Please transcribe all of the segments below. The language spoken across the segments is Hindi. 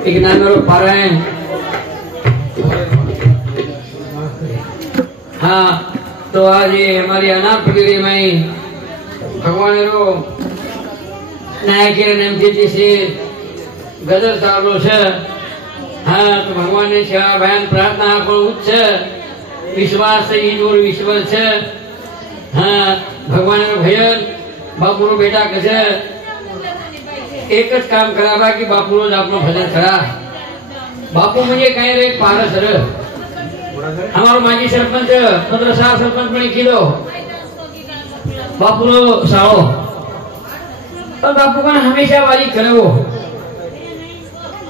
एक नाम पारायण। हाँ तो आज ये हमारी अनाथ पीढ़ी में भगवान रो नायक नेमती से गजर चालू है। हाँ तो भगवान ने सेवा बयान प्रार्थना को उच्च विश्वास ईश्वर विश्वास है। हाँ भगवान भजन बापू बेटा कसे एकच काम करा बाकी बापू रोज आपनो भजन करा। बापू म्हणजे काय रे पारस र हमारो माजी सरपंच 15 साल सरपंच बने किलो बापू रो साओ पर बापू को हमेशा वाली करो।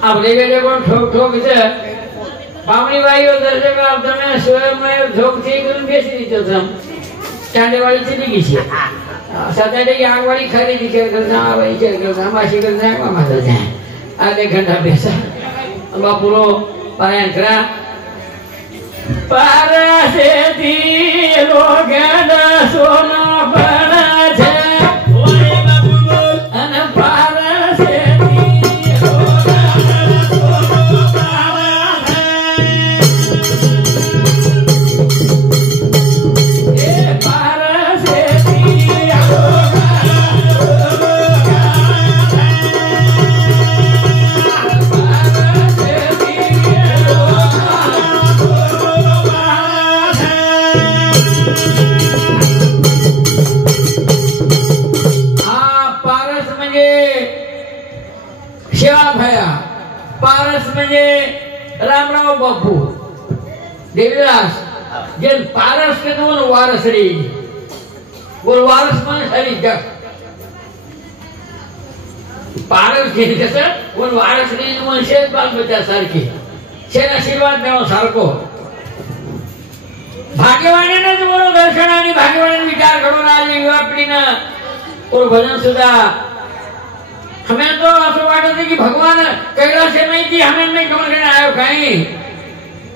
अब लेके जब ठोक ठोक से बामणी भाई और दर्शक आप तने स्वयं में ठोक थी करून बेसी दीतो हम चांदे वाली चली गई छे सतडे की आग वाली खरीदी करना भाई करना माशी करना मामा जाए आधे घंटा बेसा बापू रो पारायण करा। पारसे दी लोगन सोना बना छे ओए बापू बोल अन पारसे दी लोगन सोना बना छे ए पारसे दी पारस म्हणजे रामराव बापू देवीदास जन पारस के दोन वारस रे बोल वारस मन हरी जग पारस के कसं कोण वारस रे वंशज बाल बच्चा सारखी शेर आशीर्वाद देवा सारखो भाग्यवानाने बोलो दर्शन आणि भाग्यवानाने विचार करून आज युवा पिढीनं और भजन सुद्धा हमें तो ऐसा वाटत है कि भगवान कैलाश से नहीं थी हमें नहीं कमल करने आयो कहीं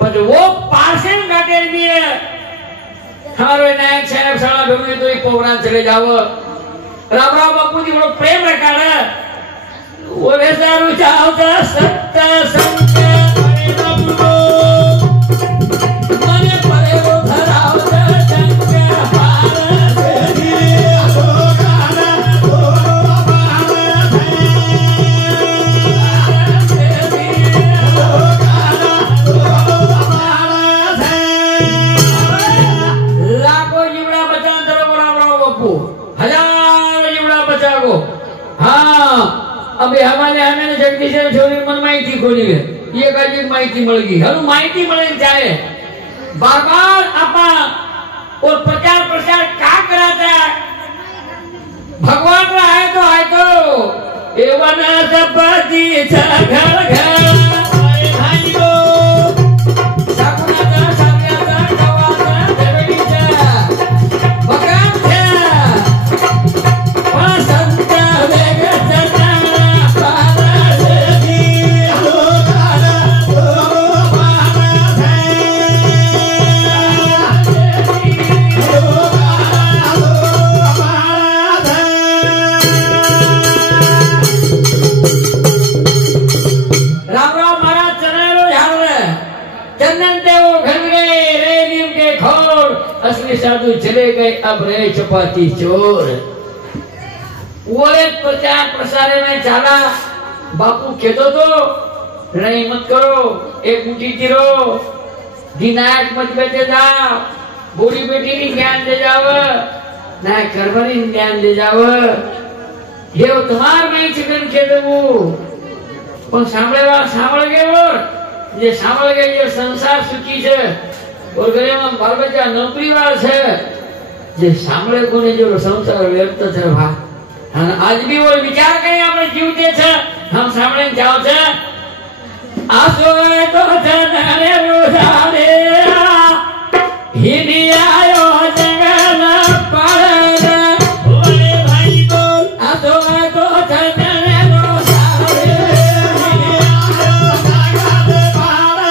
पर वो पार्षण गाते दिए हमारे नायक साहब साला ढूंढे तो एक प्रोग्राम चले जाओ रामराव बापू जी बड़ो प्रेम रखा ना वो वैसा रुचाओ का सत्य संत अरे बापू मने परे वो धराओ अबे हमारे जगदीश छोरी मन माहिती खोली है ये काजी माहिती मिल गई हर माहिती मिल जाए बार बार आपा और प्रचार प्रसार का कराता है भगवान का है तो एवन सबती घर घर भाई को सकुना सकुना जवाना देवड़ी भगवान है संत वेग साधु चले गए अब रहे चपाती चोर वो एक प्रचार प्रसार में चला बापू कहते तो नहीं मत करो एक मुट्ठी तीरो दिनाक मत बेचे जाओ बूढ़ी बेटी की ज्ञान दे जाओ ना करबरी ज्ञान दे जाओ ये तुम्हार नहीं चिकन खेदे वो पण सांभळे गए और ये सांभळ गए ये संसार सुखी है और गरे में बाल बच्चा नौकरी वाला है जे सांभळे कोने जो संसार व्यर्थ है भा અને આજ બી वो विचार करे આપણે જીવતે છે हम सांभळे जाओ છે आसो तो धरे रोजारे हिडी आयो जंगल पर ओए भाई बोल आसो तो धरे रोजारे हिडी आयो जंगल पर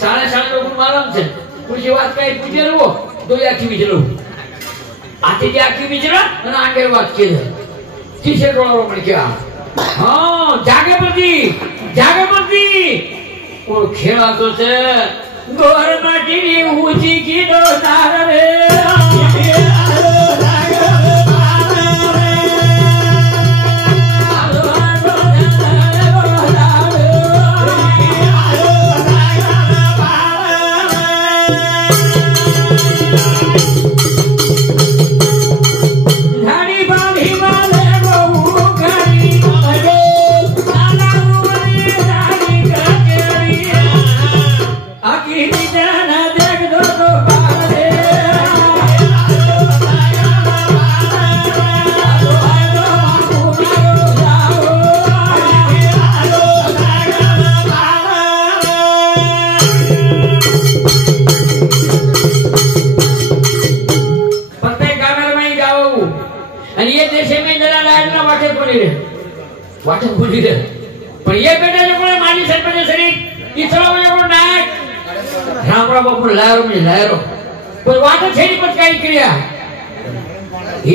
साढ़े साढ़े लोग मालूम छे कुछ बात कई पूछे लो दो आखी विचलो आती जे आखी विचला અને આગે વાત કે છે કિસે ડોળો પણ કે હા જાગે પરથી ઓ ખેડા તો છે ગોર માટીની ઊંચી કીડો તાર રે वाटत बोली रे पण ये बेटा जो कोणी माजी सरपंच सरी इथला म्हणजे नायक रामराव बापू लायरो पण वाटत छेडी पण काही क्रिया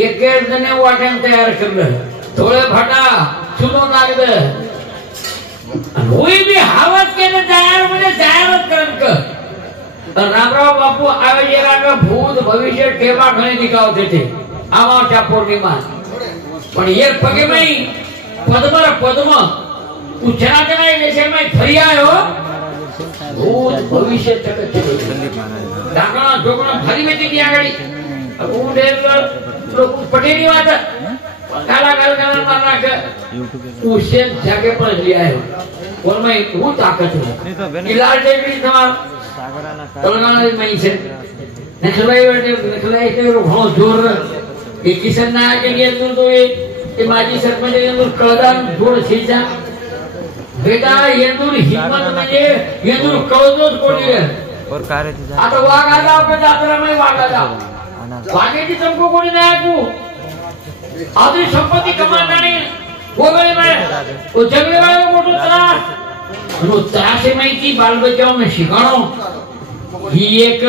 एक जणे वाटण तयार करलं थोडे भाटा सुनो लागलं आणि होई बी हावत केलं तयार म्हणजे तयारच करन क रामराव बापू आवेजेला का भूत भविष्य ठेवा घणे दिखावते ते आमाच्या पौर्णिमा पण एक पगे नाही पद्म उच्चारण नाही देशे में फरी आयो भूत भविष्य तक डाकणा डोकणा फरी में ती आगडी उ डेल लोक पटेली वात काला मारना के उसे जाके पर लिया है और मैं वो ताकत है इलाज देवी तमा तलगाना में से नखलाई ते घणो जोर एक किसन ना के लिए तो ये माजी सरपंच येंदूर कळदान जोड छीजा बेटा येंदूर हिम्मत म्हणजे येंदूर कळदोच कोणी और कार्य तिचा आता वाघ आला आपल्या जात्रामध्ये वाघ आला वाघेची चमको कोणी नाही ऐकू आधी संपत्ती कमाताने गोगळे नाही ओ जगले वाले मोठो त्रास नो त्रासे माहिती बालबच्चाओने शिकाणो ही एक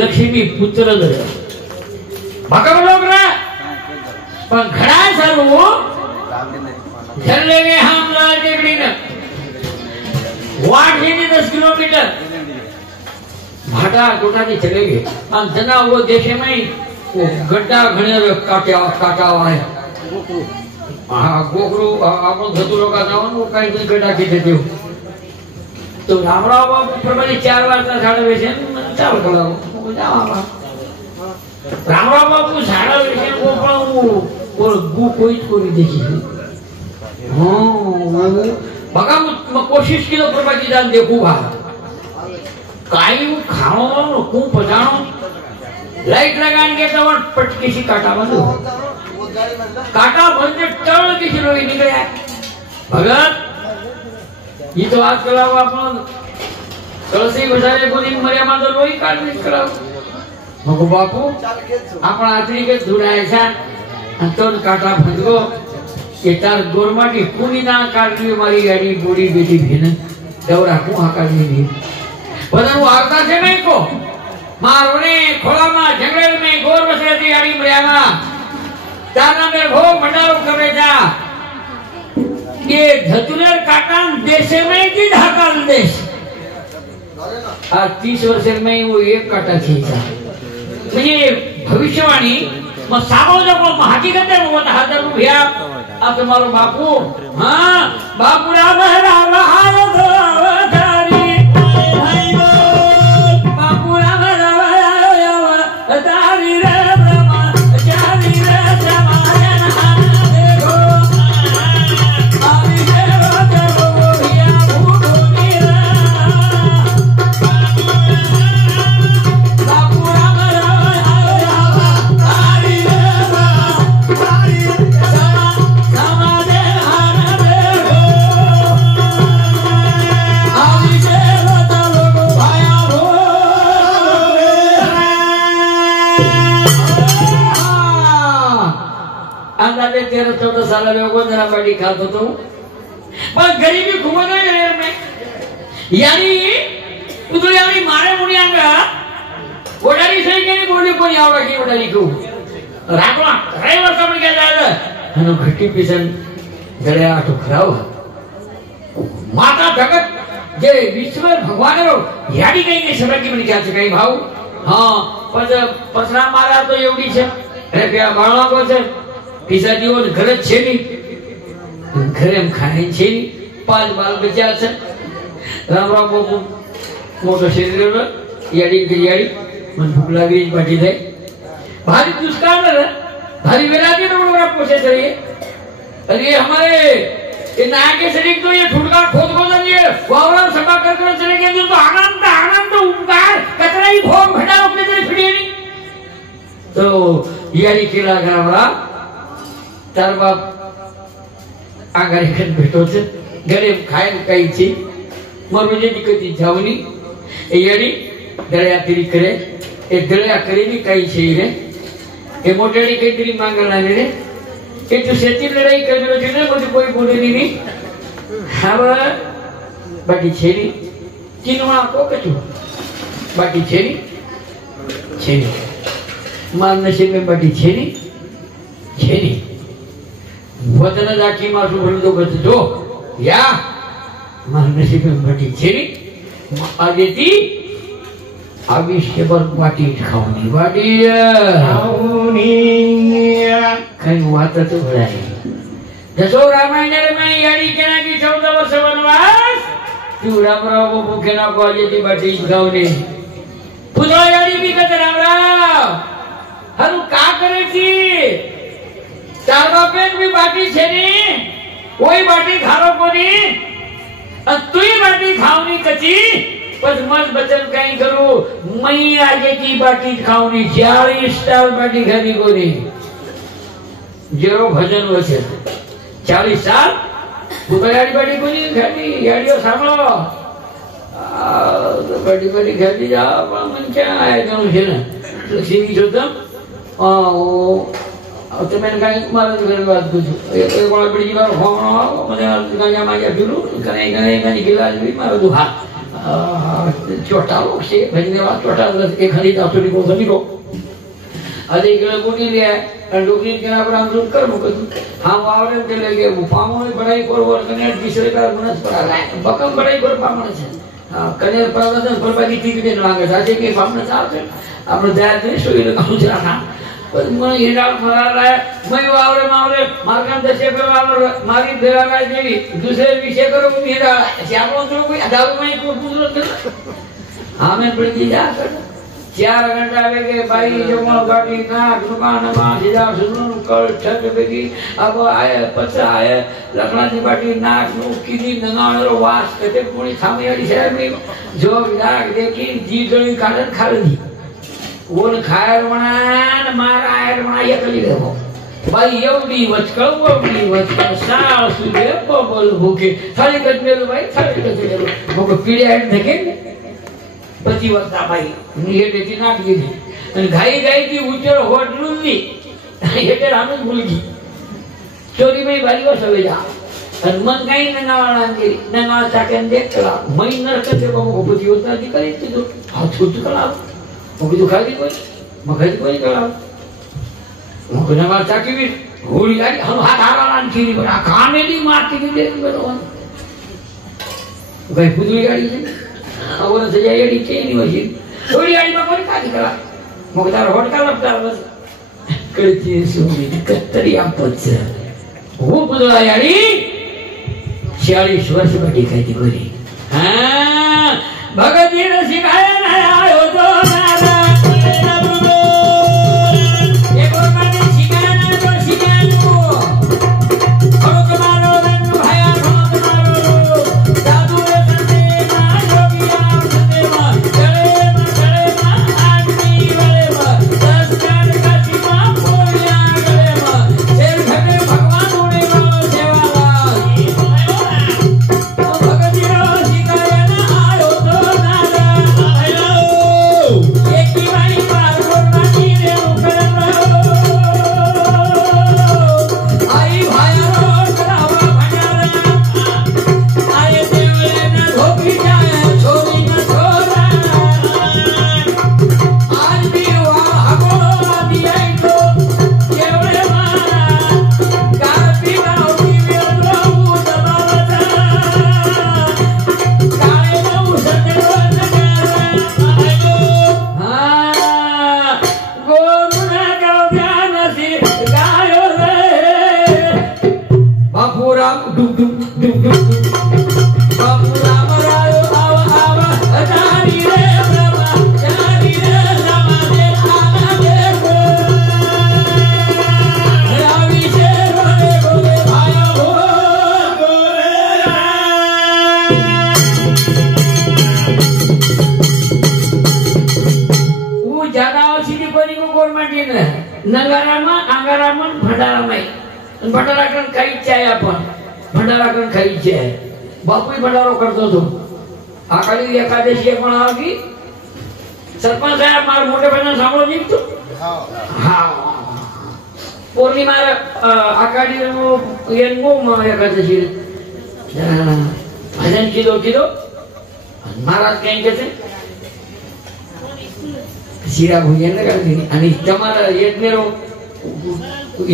लक्ष्मी पुत्र भगव लोग रे पण घड़ा सारू चलेंगे हम लाल टेकड़ी ने वाट ही 10 किलोमीटर भाटा कोटा की चलेंगे हम जना वो देशे में वो गड्ढा घणे काटा है हां गोगरू आपण धतुरो का जाऊन वो काही गड्ढा के देते हो तो रामराव बाबू प्रमाणे 4 वाजता झाड वेचे चाल करावं जावा रामराव बापू झाडा वेचे गोपाळू और गु कोई कोरी देखी हां बघा मग कोशिश की तो प्रभाजी जान देखू भा काई खाओ को पजाणो लाइट लगान के तो पटकी सी काटा बंदो काटा बंद टळ किसी लोई निकले भगत ये तो आज कराव आपण कळसे बजारे कोणी मर्यादा तो लोई काढली कराव मग बापू आपण आतरी के धुडायचा आणि तो काटा भंगो के तार गोरमाटी कोणी ना काढली मारी गाडी गोडी बेटी घेन दौरा को हाकाली नी बदन वो आता से नहीं को मारोने खोला मा जंगल में गोर बसती गाड़ी मरियागा ताना में भो मंडारो करे जा ये धतुलर काटान देशे में की ढाकाल देश आज 30 वर्ष में वो एक काटा खींचा म्हणजे भविष्यवाणी मग साबो जको हकीकत है वो हजार रुपया अब तुम्हारो बापू हां बापू राम राम हारो धारी बापू राम राम धारी रे ब्रह्मा चारी रे समायन देखो आदि देव देव हिया भूमि बापू राम राम धारी रे धारी अंदाजे 13-14 साल में जरा बड़ी खात होतो पण गरीबी खूप नाही रे में यानी कोणी आवडा की एवढा लिखू राखला काही वर्ष आपण काय झालं आणि घटी पिसन गळ्या आठो खराव माता जगत जे विश्व भगवान याडी काही सगळी म्हणे घ्यायचं काही भाऊ हा पसरा मारा तो एवढी છે અરે કે બાળકો છે પીસા દીવો ઘરે છે ની ઘરે એમ ખાય છે ની પાંચ બાલ બચ્યા છે રામ રામ બાપુ મોટો શરીર યાડી યાડી મન ભૂખ લાગી બાટી જાય ભારી દુષ્કાળ ને भारी वेला भी तो बड़ा पूछे चाहिए अरे हमारे ये नाय के शरीर तो ये ठुडका खोद खोद ये वावरा सभा कर चले गए तो आनंद उपकार कचरा ही भोग भेटा अपने तेरे फिरे नहीं तो यारी केला गावरा तार बाप आगारी खन भेटो छे घरे खाय काही छी मरोजे दिकती जावनी यारी दळ्या तिरी करे ए दळ्या करे भी काही छी रे એ મોટેડી કઈતરી માંગલા ને એ તો સેતી લડાઈ કર્યો છે ને બધું કોઈ બોલેલી નહીં હવે બાકી છેરી કિનવા કોકચું બાકી છેરી છેરી માર નસીબે બાકી છેરી છેરી વતન જાકી માં શું ભરતો ગજો યા માર નસીબે બાકી છેરી આદેતી आविष्य पर वाटी खाऊनी वाटी खाऊनी कहीं वाता तो बड़ा है जसो रामायण में यारी केना की 14 वर्ष वनवास तू राम राम भूखे ना को आजेती वाटी खाऊनी पुतळा यारी भी कहते राम राम हरु का करे छी चार बापेन भी बाटी छे ने कोई बाटी खारो कोनी तुई बाटी खाऊनी कची बस मत बचन कहीं करो मई आजे की बाटी खाऊनी 40 स्टार बाटी खानी कोनी जेरो भजन वसे 40 साल बुकायाड़ी बाटी कोनी खानी याड़ियो सामलो बाटी बाटी खाती जा मन क्या आए कनु छे ने सीवी जोतम तो मैंने कहा मारा घर बात कुछ एक बड़ा बड़ी बार होनो मने गांजा माया फिरू कने कने गिलास भी मारो दुहा छोटा लोग से भजने वाला छोटा एक खरीदा थोड़ी को सभी को अरे इकडे कोणी रे आणि लोकी केना पर आम कर मुकत हम आवरे के लगे वो पामोने बड़ाई कर वर कने दूसरे का गुणस पड़ा बकम बड़ाई कर पामने छे कने प्रवादन परबागी टीवी ने लागे साजे के पामने चालते આપણે દયા દે સોઈને કામ ચાના પણ મને હેડા મરાલા मैं आवरे मावरे मार्गन दशे पर आवरे मारी देवागा देवी दूसरे विषय करो मेरा श्यामो तो कोई दाऊ में को पूछो तो हमें पड़ी जा कर 4 घंटा वेगे भाई जो गाड़ी ना दुकान में सीधा सुनो कर छत बेगी अब आए पचा आए लखना जी बाटी नाक नु किनी नगाणो वास कते कोणी सामेवाडी साहेब में जो विराग देखी जी जणी काढन खाली ओन खायर म्हणान मारा आयर म्हणा एकली देवो भाई एवढी वचकळ साळ सुदे बबल भूके थाली कटमेलो भाई थाली कटमेलो मग पिढ्या आहेत नके पती वरता भाई हेटे ती नाक गेली आणि घाई घाई ती उचळ होटलुंदी हेटे रामच मुलगी चोरी में भारी वसवे जा आणि मन काही नगावाळा गेली नगावा चाक्यान देखला मै नरकते बाबा पती वरता ती करी तू हात होत कळा मग तू खाली कोणी कळा मग नगावा चाकी भी होळी आली हम हात हाराला खीरी बरा कामेली मारती की देती बरोबर भाई पुदुई गाडी છે और सजा एडी चेनी वशी होळी आली मग कोणी काजी कळा मग तार होटका लपता बस कळती सोनी कत्तरी आपच हो पुदुळा याडी 46 वर्ष बाटी खाती कोणी हां भगतीन शिकाय नाही आयो तो नारा ગીને નગારામાં આંગારામાં ભંડારામાં ભંડારા કરીને ખાઈ જ જાય આપણ ભંડારા કરીને ખાઈ જ જાય બાપુ ભંડારો કરતો હતો આકાળી એકાદશી પણ આવી સરપંચ સાહેબ મારા મોટે ભાઈને સાંભળો જીવતો હા પૂર્ણિમા આકાળી એનું એકાદશી ભજન કીધો મહારાજ કઈ કે છે શીરા ભોજન કરતી અને તમારા યજ્ઞનો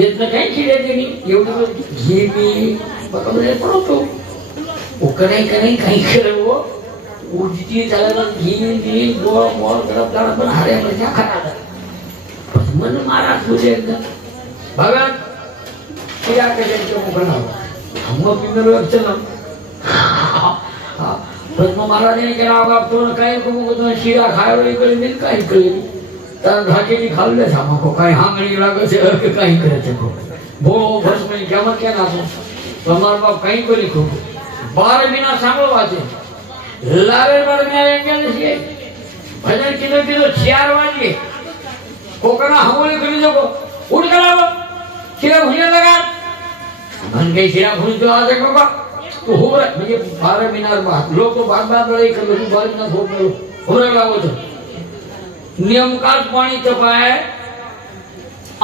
યજ્ઞ કઈ ખીરે તેની એવું ઘી બરાબર પણ તો ઉકરે કરે કઈ કરવો ઉજતી ચાલે ઘી ગોળ મોળ ગરમ દાણા પણ હારે મજા ખાતા મન મારા પૂછે એકદમ ભગવાન શીરા કે છે કે હું બનાવો હમ પીમેલો ચલો પદ્મ મહારાજને કે આ બાપતો કઈ કહું તો શીરા ખાયો એ કરી મિલ કઈ કરી તાર ભાજીની ખાલ લે સામકો કઈ હાંગણી લાગે છે કે કઈ કરે છે કો ભોળો ભસ્મ કેમ કે નાખો તમાર બાપ કઈ કરી કો 12 મહિના સાંભળવા છે લાવે પર મે એમ કે છે ભજન કીધો 4 વાગે કોકના હમોલી કરી દો ઉઠ કરાવો શીરા ભૂલે લગા મન કે શીરા ભૂલ તો આ દેખો तो हो रहा मुझे 12 मीनार बात लोग तो बात लड़ाई कर लो बात ना हो रहा हो तो नियम का पानी तपाए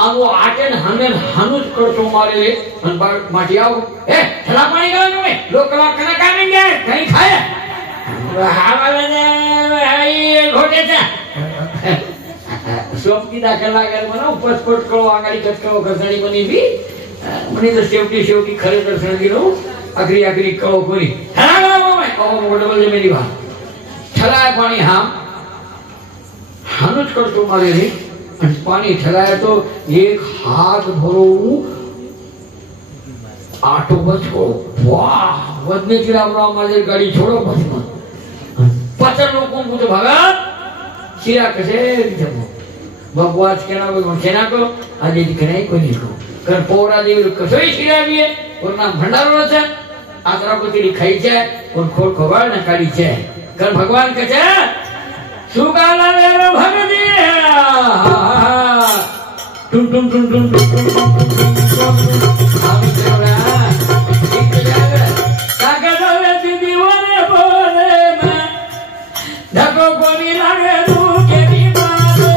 अब वो आटे ने हमें हनुज करतो मारे अन माटी आओ ए ठंडा पानी गलो में लोग कला कना कामेंगे कहीं खाए हावले ने भाई घोटे था सोम की दाखल लागल मनो पटपट करो आगाड़ी कटको गसड़ी बनी भी मनी तो सेवटी खरे दर्शन गिरो आखरी कहो पूरी ठला में ओ डबल जे मेरी बात ठलाए पानी हम हानुज करतो मारे रे અને પાણી ઠલાય તો એક હાથ ભરો આટો બચકો વાહ વધને ચિરાવરા મારે ગાડી છોડો બસમાં 50 લોકો મુझे भागा શીરા કસે જમો ભગવાન કેના કો આજે દીકરાએ કોઈ નહીં કો કર પોરા દેવ કસોઈ શીરા દીએ और नाम भंडारो છે आदरा को तेरी खाई છે और खोल खबर न काढ़ी છે कर भगवान के છે सुगाला रे भगदी टुन टुन टुन टुन हम चला एक जगह सागरवे दीदी ओरे बोले में धको कोनी लागे तू के भी मारे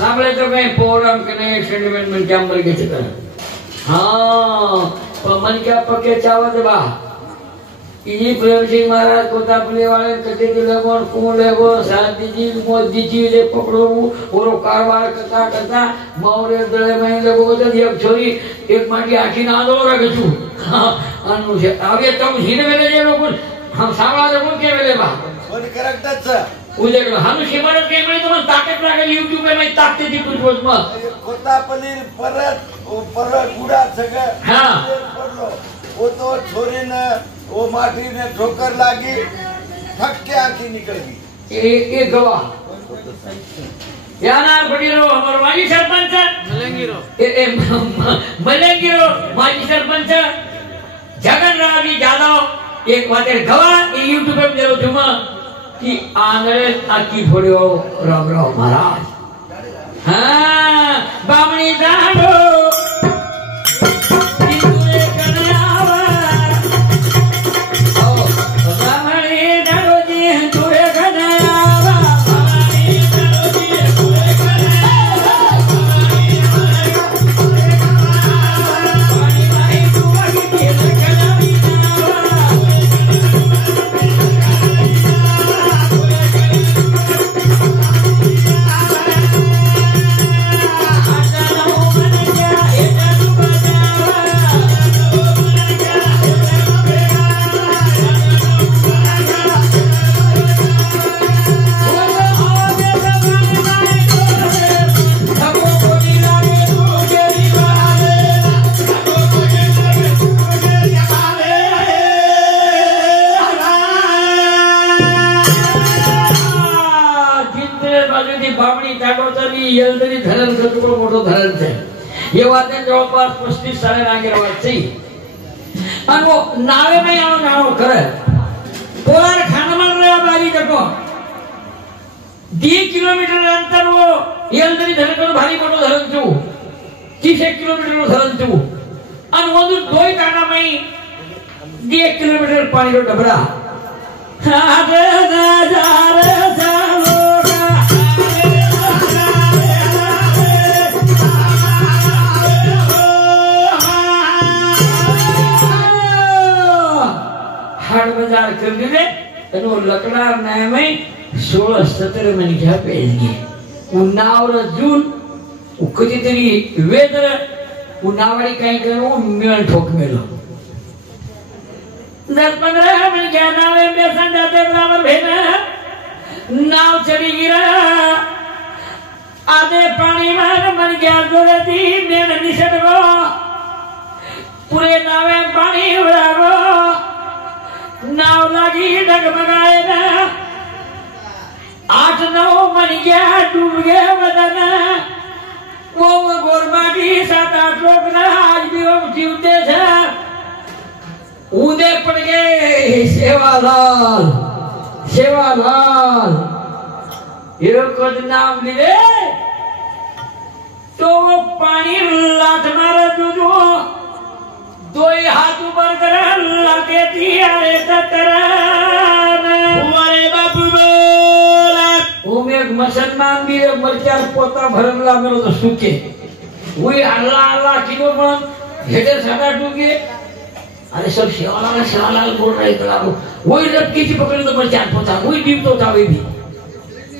सामने तो कहीं पोरम के नहीं सेंटिमेंट में क्या मर गए थे हाँ पर मन क्या पक्के चावत बा इन्हीं प्रेम सिंह महाराज कोता पुले वाले कटे के लोगों को लेगो शांति जी मोदी जी ले पकड़ो और कारवार करता मौरे दले में लोगों को तो एक छोरी एक माटी आखी ना दो रखे छू अनुसे अबे तुम हिने वेले जे लोग हम सावळा लोग के वेले बा कोणी करेक्टच उजेकडे हनुशी म्हणत काय म्हणे तुम्हाला ताकद लागेल YouTube वर नाही ताकद ती पुरवत मग कोता पनीर परत गुडा सगळं हां पडलो वो तो छोरी ने वो माटी ने ठोकर लागी थक के आंखी निकल गई एक गवा यानार पडीरो हमर माजी सरपंच मलेंगीरो माजी सरपंच जगनरावी जाधव एक वातेर गवा YouTube पे देरो तुम कि आंगळे आकी फोड्यो राम राम महाराज हां बामणी जाडो तितुरे कन्यावा ओ बामणी जाडो जी तुरे कन्यावा बामणी जाडो जी तुरे कन्यावा बामणी तुरे कन्यावा बाई तू आगी तेरे कन्यावी बावणी काटोतरी येलदरी धरण खूप मोठं धरण છે એ વાતે જવાપાસ 35 સાલે નાગેર વાત છે અને નાવે મે આવો નાણો કરે પોલાર ખાનામાં રહ્યા બારી જકો 2 કિલોમીટર અંતર વો येलदरी धरण નો ભારી મોટો ધરણ છું 30 કિલોમીટર નો ધરણ છું અને ઓદુ દોય કાનામાં 2 કિલોમીટર પાણીનો ડબરા હારે નજારે ચાલોગા हाट बाजार कर दिले तनो लकडार नाय में 16-17 में घ्या पेजगी उन्हावर जून कधी तरी वेदर उन्हावाडी काय करू मिळण ठोक मेलो 10-15 में घ्या नावे बेसन जाते बराबर भेना नाव चढ़ी गिरा आधे पानी में मन गया जोरे दी मेन निसटगो पूरे नावे पानी उड़ागो नाव लगी डगमगाए ना 8-9 मन गया डूब गए बदन वो गोरबाटी 7-8 लोग ना आज भी वो जीवते थे ऊंधे पड़ गए सेवालाल ये कुछ नाम लिए तो वो पानी लात मारा जो 2 हाथ ऊपर कर लाके दिया रे ततरान अरे बापू बोला वो में एक मुसलमान भी मरचार पोता भरला मेलो तो सुके वही अल्लाह अल्लाह किलो पण हेडे सदा टूके अरे सब शिवालाल बोल रहे थे लागो वही लटकी थी पकड़ तो मरचार पोता वही दीप तो था वे भी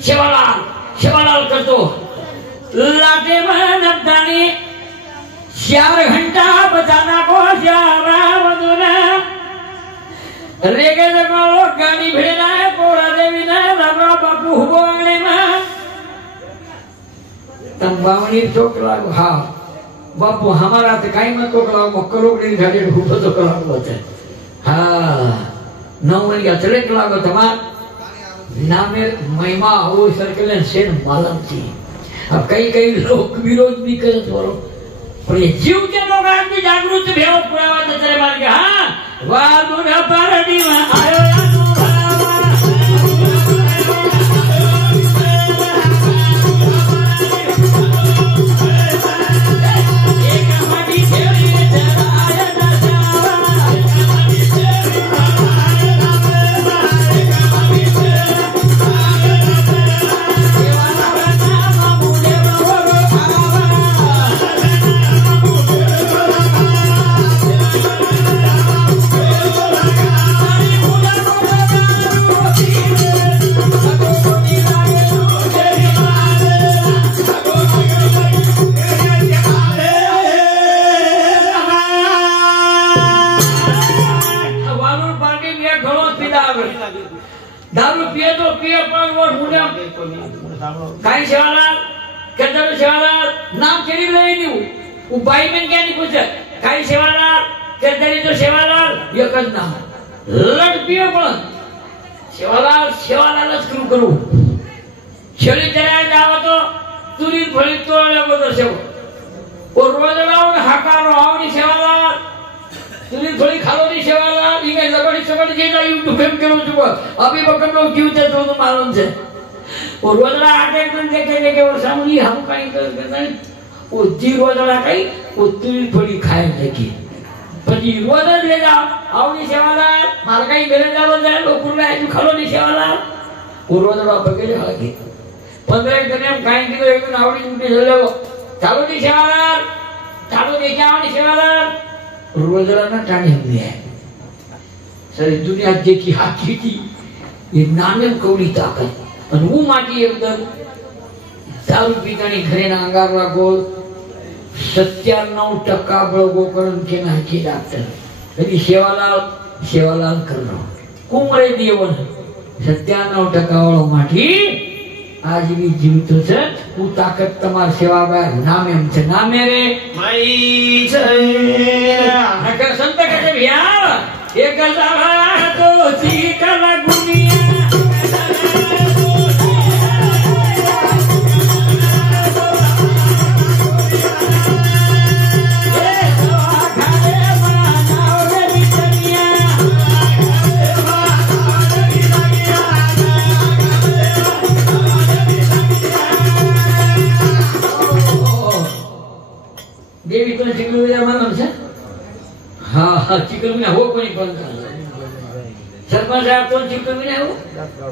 शिवालाल करतो लाटे में नब्दानी 4 घंटा बचाना को श्यारा वदुना रेगे जगो गाड़ी भेना है पोरा देवी ना रामा बापू हुबो आंगणे में तम बावणी चोक लागो हाँ बापू हमारा तो काई मत को कलाओ मक्कलो कड़ी घाटे हुबो तो कलाओ होते हाँ 9 मन का चले कलाओ तमार नामे महिमा हो सर्कल सेन मालूम थी अब कई लोग विरोध भी करत वालो पर ये जीव के लोग आज भी जागरूक भेव पुरावा तो चले मार के हाँ वादुना पारडी में आयो दारू पिए तो पिए पर वो मुने काई सेवालाल केदर सेवालाल नाम केरी ले नी वो बाई में क्या नहीं पूछे काई सेवालाल केदरी तो सेवालाल ये कर नाम लड़ पिए पर सेवालाल करू छेली जरा जाओ तो तुरी भली तो लगो तो सेव और रोज लाओ हाकारो आवनी सेवालाल तुरी थोड़ी खालो दी सेवालाल इगे लगड़ी सगड़ी जेता यूट्यूब पे करो जुबो अभी बकम लोग जीवते तो मालूम छे और रोजला आटे में देखे और सामने हम काई करना वो जी रोजला काई वो तुरी थोड़ी खाए देखी पजी रोज ले जा आवनी सेवालाल मार काई मेरे जालो जाए लोग पुरला है खालो दी सेवालाल वो रोजला बगेले हाके 15 दिन हम काई की एक दिन आवनी उठी चले चालो दी सेवालाल चालो दे क्या आवनी सेवालाल रोजला ना टाणी हमने है सारी दुनिया देखी हाथी थी ये नामे कौड़ी ताकत और वो माटी एकदम दारू पीतानी घरे ना अंगार लागो 97% बळगो करून के नाकी डॉक्टर कधी सेवालाल करनो कुमरे देवन 97% वाळो माटी आज भी जीवित छे वो ताकत तमार सेवा में नामे हम छे नामे रे माई छे नकर संत के भैया एक गलवा तो सीकल गुनिया देवी पण चिकलगुण्या मानव છે હા चिकलगुण्या हो कोणी पण सरपंच साहेब तो चिकलगुण्या हो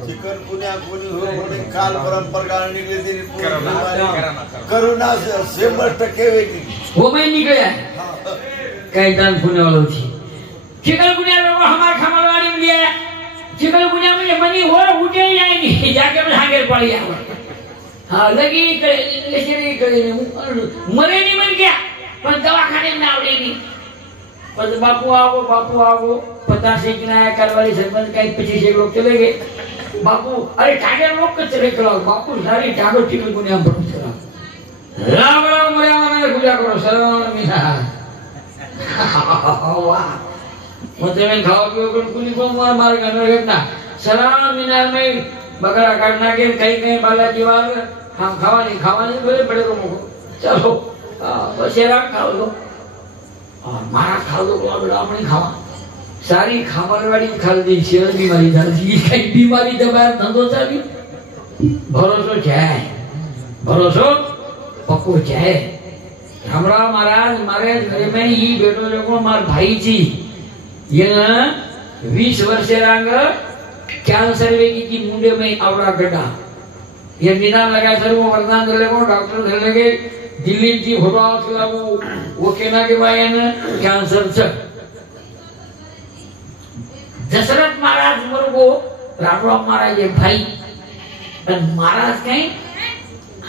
चिकलगुण्या कोणी हो कोणी काल परंपरा निघले तरी करोना 100% वेगळी हो मैं निकळ्या काय दान पुण्यावाला होती चिकलगुण्या लोग हमार खमलवाड़ी में लिया चिकलगुण्या में मनी हो उठे ही नहीं जाके में हांगे पड़ी आ हां लगी लेशरी करे मरे नहीं मन गया पर दवाखाने में आवड़े नहीं पर बापू आओ पता से कि ना करवाली सरपंच का 25 लोग चले गए बापू अरे टागे लोग को चले गए बापू सारी टागो चिकलगुण्या पर चला राम राम मरे पूजा करो सलाम मीना वाह मतलब खाओ पियो कुनी को मार करना घेतना सलाम मीना में बकरा काटना के कहीं बालाजी वाल हम खावानी बोले बड़े लोगों को चलो बस ये खाओ लो और मारा खाओ लो को बड़ा अपनी खावा सारी खामरवाड़ी खाल दी शेर बीमारी झाली काही बीमारी दबार धंधो चाली भरोसो पक्को जाए हमरा महाराज मारे घरे में ही बेटो लोगों मार भाई जी ये ना 20 वर्ष रंग कैंसर वेगी की मुंडे में आवड़ा गड्ढा ये निदान लगा सर वो वरदान दे लेगो डॉक्टर दे लेगे दिल्ली जी होगा तो वो केना के भाई ने कैंसर छ दशरथ महाराज मरगो राम महाराज ये भाई पर महाराज कहीं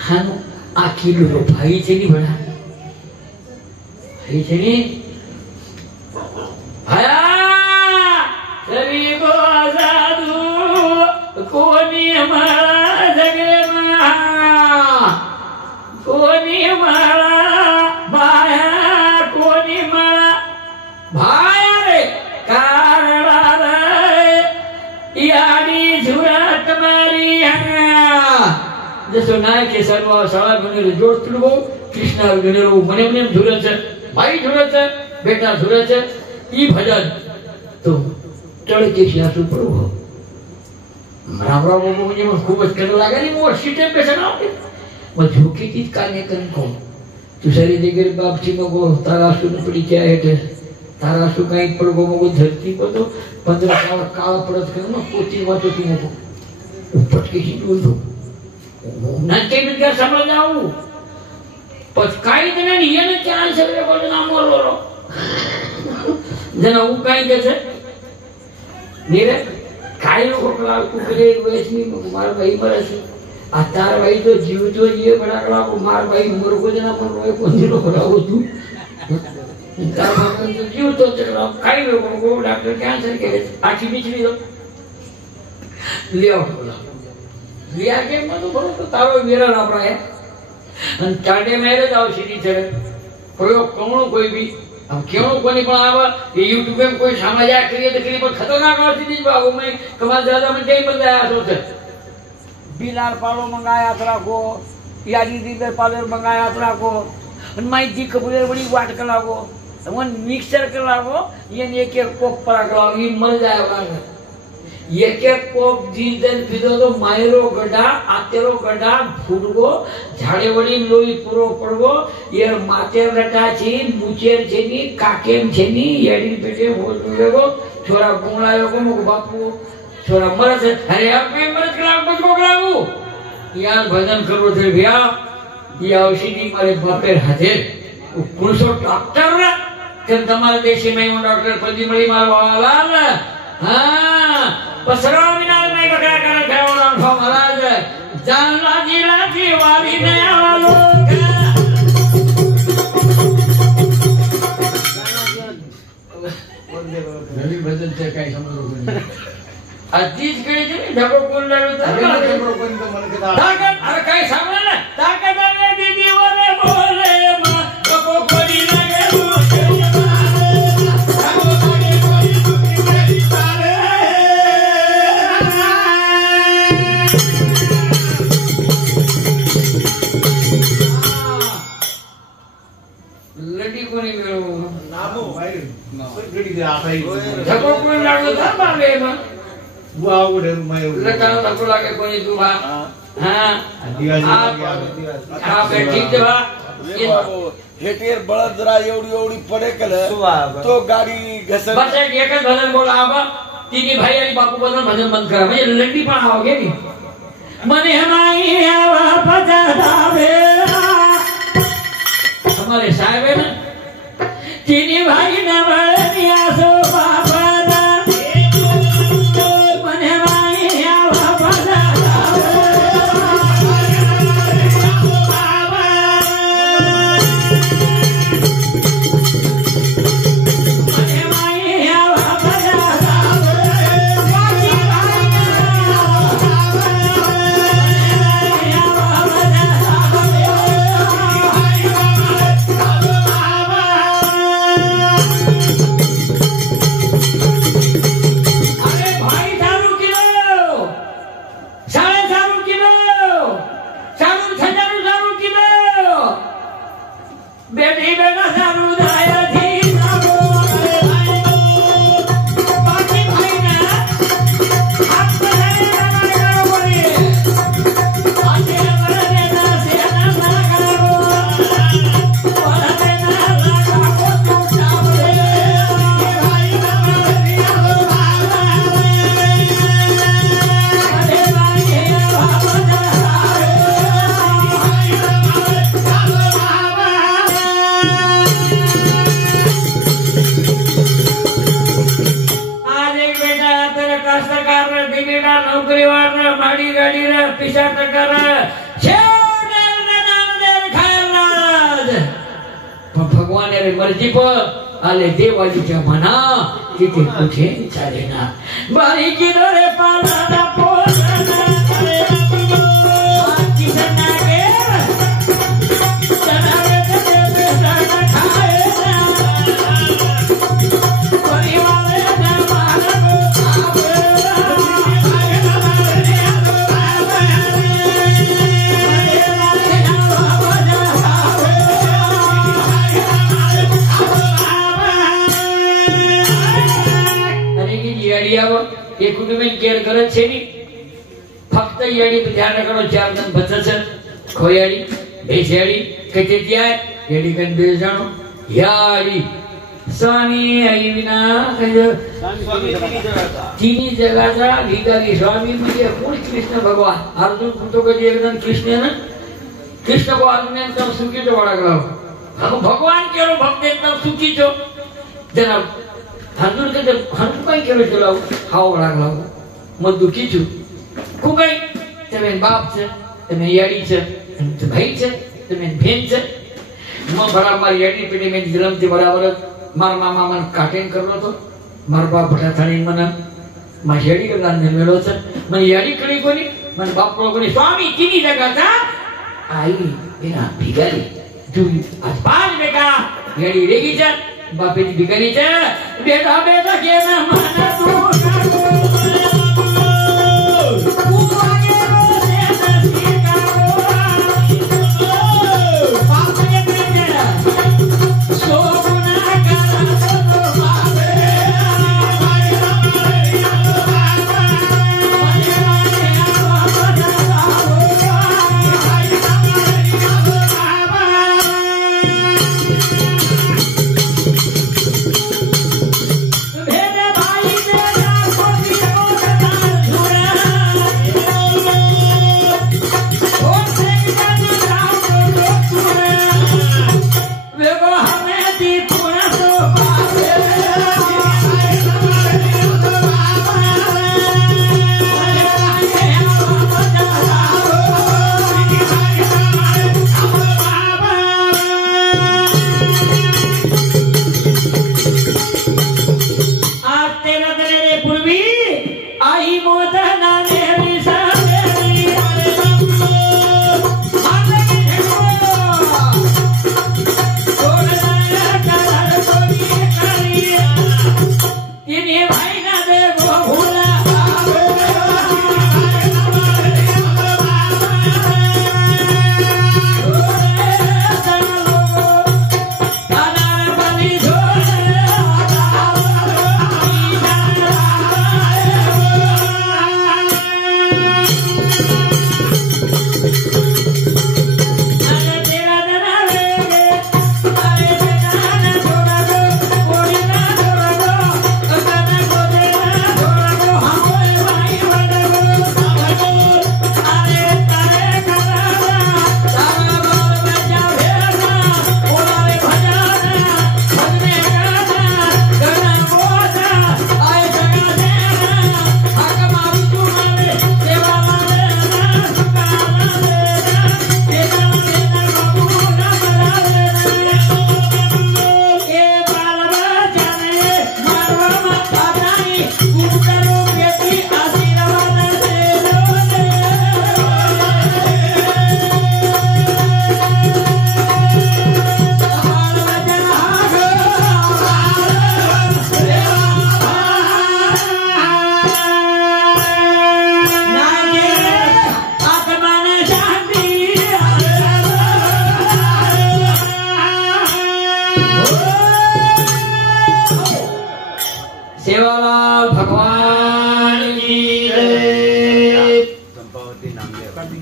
हानो आखी लो भाई छे नहीं बड़ा भाई छे नहीं आया सभी को आजादू कोनी हमारा जगे कोनी हमारा भाया कोनी हमारा भाया रे कारणा रे यानी झुरा तुम्हारी जसो नाय के सर्व शाळा गणेर जोडतलो कृष्णा गणेर मने झुरच भाई झुरच बेटा झुरच ई भजन तो टळके शासु प्रभु राम बाबू म्हणजे मग खूपच करू लागली मग सीटे पेशा नावते मग झोकेतीच कार्य करून कोण तू सारी देगर बापची मग तारा सुन पडी क्या है तारा सु काही पडगो मग धरती पडो 15 काळ पडत करू ना पोती वाचोती मग उपटकेशी बोलतो नंतर मी काय समज जाऊ पण काही जण येणे चान्स सगळे बोलून आमोरो जना उ काही त्याचे नीरे काही लोक कुकले वयसनी मार भाई मरसे आतार भाई तो जीव तो ये बड़ा कला मार भाई मर को जना पण रोय कोण दिलो करावो तू त्या भागन तो जीव तो चला काही लोक को डॉक्टर कॅन्सर केले आठी बिचली दो लिया बोला लिया के मग तो तारो वीरा लापरा है अन चाटे मेरे जाओ सीधी चढ़े प्रयोग कौनो कोई भी हम क्यों कोनी पण आवा ये YouTube पे कोई समाजा करिए तो करी पर खतरनाक स्थिति बाबू में कमाल ज्यादा में कहीं बताया सोचे बिलार पालो मंगाया तरा को यानी दीदर पालो मंगाया तरा को माई दी खबरे बड़ी वाट कला को वन मिक्सर कला को ये एक कोक परा कला ये मर जाएगा एक कोक दीदर पीदो तो मायरो गड्ढा आतेरो गड्ढा फूटगो झाड़े वड़ी लोई पूरो पड़गो ये मातेर रटा छी मुचेर छेनी काकेम छेनी येडी पेटे बोलगो छोरा गुंगलायो को मग बापू छोरा मरत अरे अब मैं मरत करा कुछ को कराऊ यार भजन करो थे भैया ये औषधि मारे बापेर हाथे कुणसो डॉक्टर के તમારા દેશી में डॉक्टर पदीमળી मारवाला हां पसरा विनाल में बकरा कर खाओला महाराज जान लाजी वाली ने आलो रवि भजन से काय समजलो अजीज कडे जे ढगो कोण लागलो ताकत अरे काय सांगला ना ताकत ने दीदी वरे बोले मा नको कोडी लागे लडी कोणी मिळो नामो भाई गडी दे आताई ढगो कोण लागलो था बाबे मा वावडे मै लटा नको लागे कोणी तू हां दिवाजी आ ठीक है हेटेर बळदरा एवढी एवढी पडे केलं तो गाडी घसर बस एकच भजन बोला आबा तिन्ही भाई आणि बापू बद्दल भजन बंद करा म्हणजे लंडी पण आव घे नी मने नाही आवा पजावे हमारे साहेब है ना तिन्ही भाई ना बळनी आसो बाबा मने नाही आवा पजावे भगवान रे मर्जी पर आले देवाजीच्या मना तिथे कुठे चालेना बारी किनारे पाला पोरना रे किसना गे चनावे ते बेटा खाए परिवार ना मारगो कुटुंबीन केअर करत છે ની ફક્ત યાડી ધ્યાન રાખો ચાર જણ બચે છે ખોયાડી ભેજાડી કતે ત્યાં યાડી કન બે જાણો યાડી स्वामी आई विना तिन्ही जगाचा विकारी स्वामी म्हणजे कोण कृष्ण भगवान अर्जुन म्हणतो कधी एकजण कृष्ण ना कृष्ण को अर्जुन एकदम सुखीचो वाडा भगवान केलो भक्त एकदम सुखीचो जरा अर्जुन के हनु काय केलो चलाव हाव लागला मग दुखीचो कुकाई તમે બાપ છે તમે યાડી છે તમે ભાઈ છે તમે બેન છે મો બરાબર યાડી પેટી મે જન્મથી બરાબર માર મામા મન કાટેન કરલો તો માર બાપ ભટા થાણી મને માં યાડી કરલા ને મેળો છે મને યાડી કરી કોની મને બાપ કોની સ્વામી કિની જગાતા आई बिना भिकारी तू आज पाल बेटा યાડી રેગી છે બાપેની ભિખારી છે બેટા બેટા કે ના માના તું भेद भाई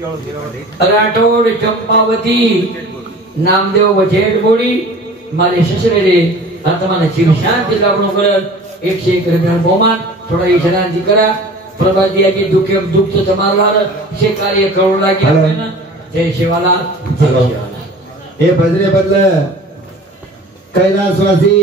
राठोड चंपावती नामदेव वजेड बोडी मारे ससरे रे आत्माने जीव शांती लाभणो करत 101 रुपया बहुमान थोड़ा विश्रांती करा प्रभादियाची दुःख તમારા से कार्य करू लागी आपण जय शिवाला जय शिवाला हे भजने बदल कैलासवासी